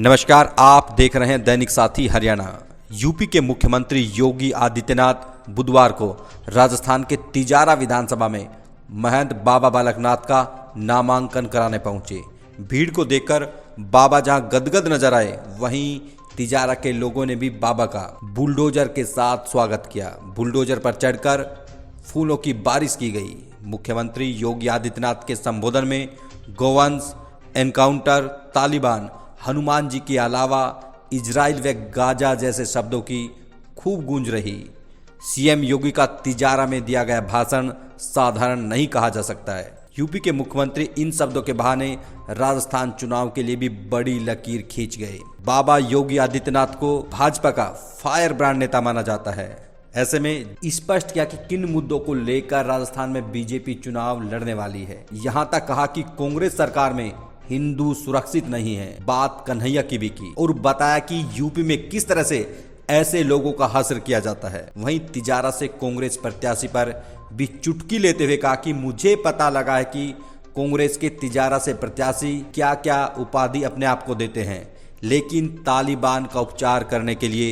नमस्कार, आप देख रहे हैं दैनिक साथी हरियाणा। यूपी के मुख्यमंत्री योगी आदित्यनाथ बुधवार को राजस्थान के तिजारा विधानसभा में महंत बाबा बालकनाथ का नामांकन कराने पहुंचे। भीड़ को देखकर बाबा जहां गदगद नजर आए, वहीं तिजारा के लोगों ने भी बाबा का बुलडोजर के साथ स्वागत किया। बुलडोजर पर चढ़कर फूलों की बारिश की गई। मुख्यमंत्री योगी आदित्यनाथ के संबोधन में गोवंश, एनकाउंटर, तालिबान, हनुमान जी के अलावा इजराइल व गाजा जैसे शब्दों की खूब गूंज रही। सीएम योगी का तिजारा में दिया गया भाषण साधारण नहीं कहा जा सकता है। यूपी के मुख्यमंत्री इन शब्दों के बहाने राजस्थान चुनाव के लिए भी बड़ी लकीर खींच गए। बाबा योगी आदित्यनाथ को भाजपा का फायर ब्रांड नेता माना जाता है। ऐसे में स्पष्ट किया कि किन मुद्दों को लेकर राजस्थान में बीजेपी चुनाव लड़ने वाली है। यहां तक कहा कि कांग्रेस सरकार में हिंदू सुरक्षित नहीं है। बात कन्हैया की भी की और बताया कि यूपी में किस तरह से ऐसे लोगों का हश्र किया जाता है। वहीं तिजारा से कांग्रेस प्रत्याशी पर भी चुटकी लेते हुए कहा कि मुझे पता लगा है कि कांग्रेस के तिजारा से प्रत्याशी क्या क्या उपाधि अपने आप को देते हैं, लेकिन तालिबान का उपचार करने के लिए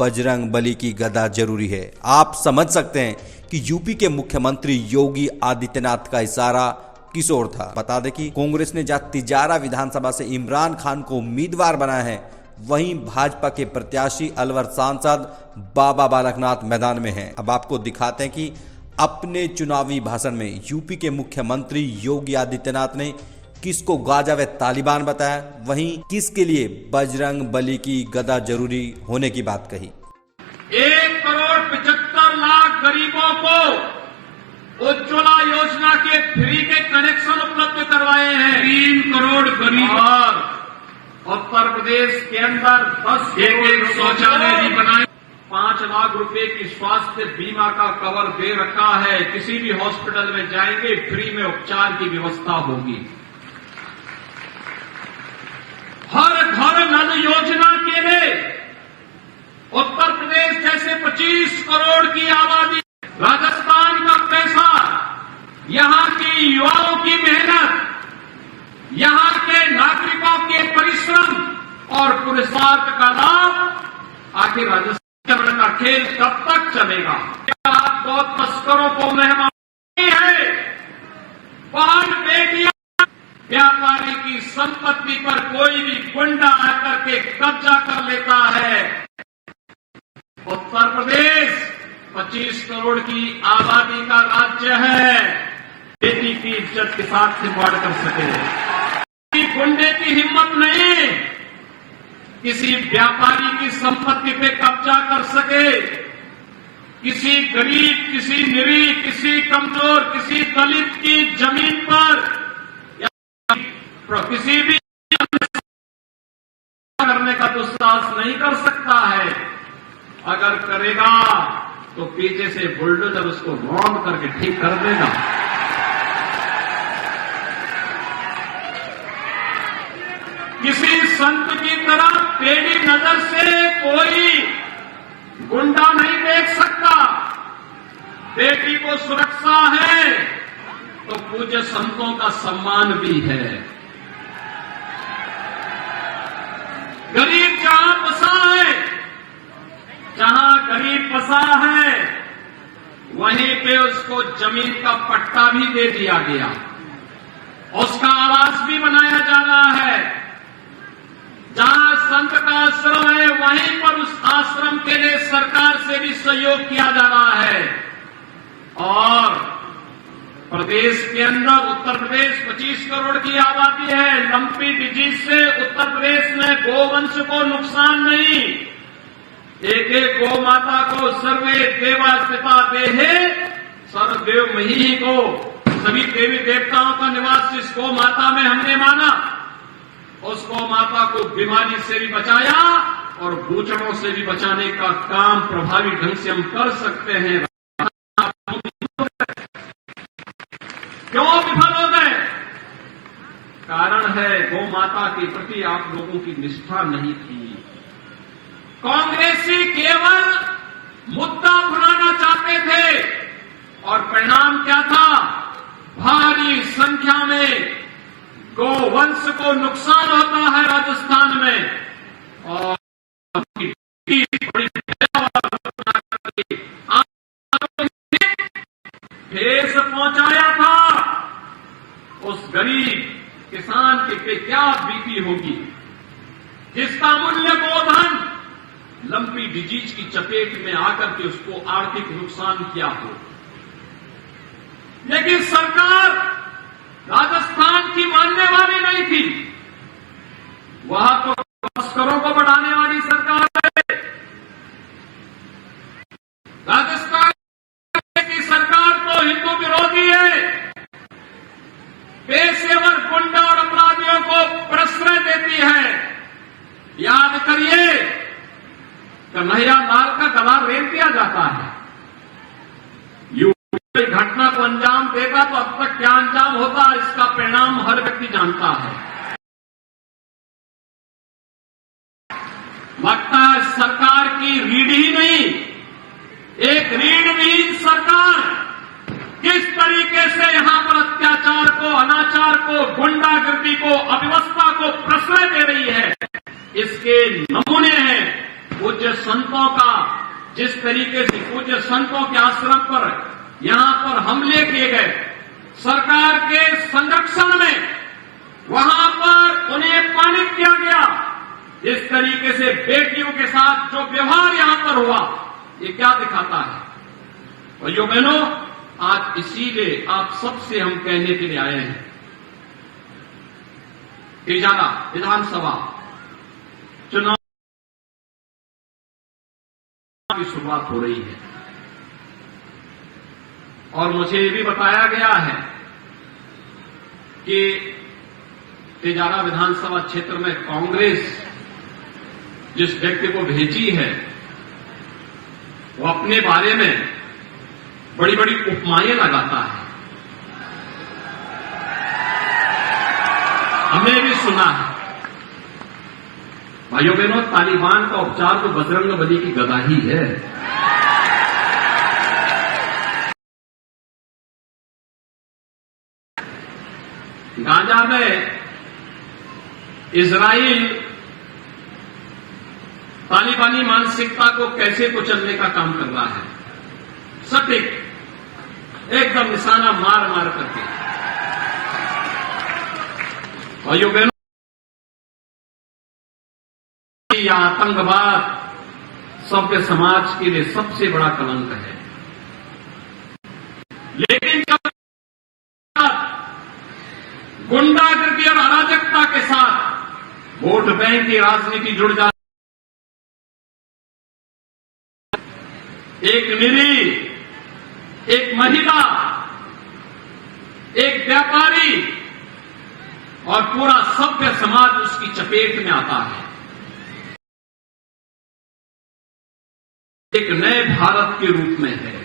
बजरंग बली की गदा जरूरी है। आप समझ सकते हैं कि यूपी के मुख्यमंत्री योगी आदित्यनाथ का इशारा किस ओर था। बता दें कि कांग्रेस ने जहां तिजारा विधानसभा से इमरान खान को उम्मीदवार बनाया है, वहीं भाजपा के प्रत्याशी अलवर सांसद बाबा बालकनाथ मैदान में हैं। अब आपको दिखाते हैं कि अपने चुनावी भाषण में यूपी के मुख्यमंत्री योगी आदित्यनाथ ने किसको गाजा व तालिबान बताया, वहीं किसके लिए बजरंग बली की गदा जरूरी होने की बात कही। 1,75,00,000 गरीबों को उज्ज्वला योजना के फ्री के कनेक्शन उपलब्ध करवाए हैं। 3 करोड़ गरीब उत्तर प्रदेश के अंदर 10 एक शौचालय भी बनाए। 5 लाख रुपए की स्वास्थ्य बीमा का कवर दे रखा है। किसी भी हॉस्पिटल में जाएंगे, फ्री में उपचार की व्यवस्था होगी। हर घर नल योजना के लिए उत्तर प्रदेश जैसे 25 करोड़ की आबादी, राजस्थान का पैसा, यहां के युवाओं की मेहनत, यहां के नागरिकों के परिश्रम और पुरुषार्थ का लाभ आखिर राजस्थान का खेल कब तक चलेगा। दो तस्करों को मेहमान है। 5 बेटियां, व्यापारी की संपत्ति पर कोई भी गुंडा आकर के कब्जा कर लेता है। उत्तर प्रदेश 25 करोड़ की आबादी का राज्य है। बेटी की इज्जत के साथ से बाढ़ कर सके। गुंडे की हिम्मत नहीं किसी व्यापारी की संपत्ति पे कब्जा कर सके। किसी गरीब, किसी निरीह, किसी कमजोर, किसी दलित की जमीन पर या किसी भी करने का दुस्साहस नहीं कर सकता है। अगर करेगा तो पीछे से बुलडोजर उसको रौंद करके ठीक कर देगा। किसी संत की तरह टेढ़ी नजर से कोई गुंडा नहीं देख सकता। बेटी को सुरक्षा है तो पूज्य संतों का सम्मान भी है। गरीब जहां बसा है, जहां गरीब बसा है, वहीं पे उसको जमीन का पट्टा भी दे दिया गया। उसका आवास भी बनाया जा रहा है। जहां संत का आश्रम है, वहीं पर उस आश्रम के लिए सरकार से भी सहयोग किया जा रहा है। और प्रदेश के अंदर, उत्तर प्रदेश 25 करोड़ की आबादी है। लंपी डिजीज से उत्तर प्रदेश में गोवंश को नुकसान नहीं। एक एक गौ माता को सर्वे देवा स्थिता देहे सर्वदेव मही को, सभी देवी देवताओं का निवास जिस गौ माता में हमने माना, उस गौ माता को बीमारी से भी बचाया और बूचड़ों से भी बचाने का काम प्रभावी ढंग से हम कर सकते हैं। क्यों विफल हो गए? कारण है गौ माता के प्रति आप लोगों की निष्ठा नहीं थी। कांग्रेसी केवल मुद्दा भुलाना चाहते थे और परिणाम क्या था? भारी संख्या में गोवंश को नुकसान होता है राजस्थान में और ठेस पहुंचाया था, उस गरीब किसान के पे क्या बीती होगी जिसका मूल्य गोधन लंपी डिजीज की चपेट में आकर के उसको आर्थिक नुकसान किया हो। लेकिन सरकार राजस्थान की मानने वाली नहीं थी। वहां तो तस्करों को बढ़ाने वाली सरकार है। राजस्थान की सरकार तो हिंदू विरोधी है। पेशेवर गुंडा और अपराधियों को प्रश्रय देती है। याद करिए, कन्हैया लाल का गला रेत दिया जाता है। यूपी घटना को अंजाम देगा तो अब तक क्या अंजाम होता है इसका परिणाम हर व्यक्ति जानता है। लगता है सरकार की रीढ़ ही नहीं, एक रीढ़विहीन सरकार किस तरीके से यहां पर अत्याचार को, अनाचार को, गुंडागर्दी को, अव्यवस्था को प्रश्रय दे रही है, इसके नमूने हैं पूज्य संतों का। जिस तरीके से पूज्य संतों के आश्रम पर यहां पर हमले किए गए, सरकार के संरक्षण में वहां पर उन्हें पानित किया गया, इस तरीके से बेटियों के साथ जो व्यवहार यहां पर हुआ, ये क्या दिखाता है? भाइयों बहनों, आज इसीलिए आप सबसे हम कहने के लिए आए हैं, तिजारा विधानसभा चुनाव की शुरुआत हो रही है और मुझे ये भी बताया गया है कि तिजारा विधानसभा क्षेत्र में कांग्रेस जिस व्यक्ति को भेजी है वो अपने बारे में बड़ी बड़ी उपमाएं लगाता है। हमने भी सुना है। भाइयों बहनों, तालिबान का उपचार तो बजरंगबली की गदा ही है। गाजा में इजराइल तालिबानी मानसिकता को कैसे कुचलने का काम कर रहा है, सटीक एकदम निशाना मार मार करके। भाइयों बहनों, या आतंकवाद सभ्य समाज के लिए सबसे बड़ा कलंक है। लेकिन जब गुंडागर्दी और अराजकता के साथ वोट बैंक की राजनीति जुड़ जाती, एक निरीह, एक महिला, एक व्यापारी और पूरा सभ्य समाज उसकी चपेट में आता है। एक नए भारत के रूप में है।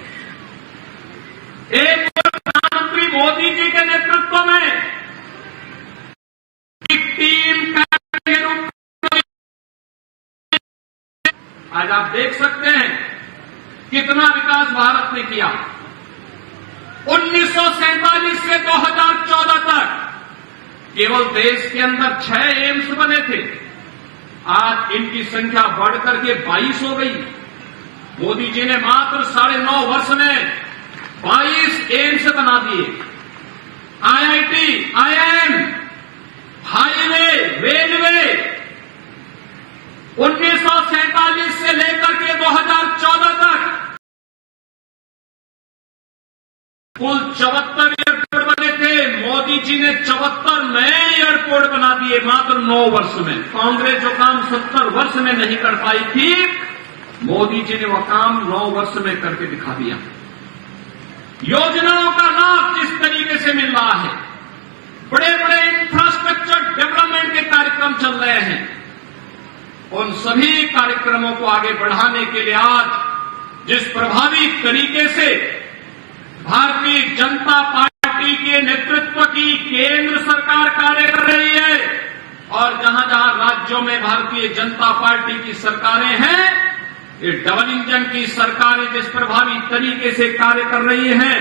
एक प्रधानमंत्री मोदी जी के नेतृत्व में एक टीम के रूप में आज आप देख सकते हैं कितना विकास भारत ने किया। 1947 से 2014 तक केवल देश के अंदर 6 एम्स बने थे, आज इनकी संख्या बढ़कर के 22 हो गई। मोदी जी ने मात्र 9.5 वर्ष में 22 एम्स बना दिए। आईआईटी, आईआईएम, हाईवे, रेलवे 1947 से लेकर के 2014 तक कुल 74 एयरपोर्ट बने थे। मोदी जी ने 74 नए एयरपोर्ट बना दिए मात्र 9 वर्ष में। कांग्रेस जो काम 70 वर्ष में नहीं कर पाई थी, मोदी जी ने वह काम 9 वर्ष में करके दिखा दिया। योजनाओं का लाभ जिस तरीके से मिल रहा है, बड़े बड़े इंफ्रास्ट्रक्चर डेवलपमेंट के कार्यक्रम चल रहे हैं, उन सभी कार्यक्रमों को आगे बढ़ाने के लिए आज जिस प्रभावी तरीके से भारतीय जनता पार्टी के नेतृत्व की केंद्र सरकार कार्य कर रही है और जहां जहां राज्यों में भारतीय जनता पार्टी की सरकारें हैं, ये डबल इंजन की सरकारें जिस प्रभावी तरीके से कार्य कर रही हैं,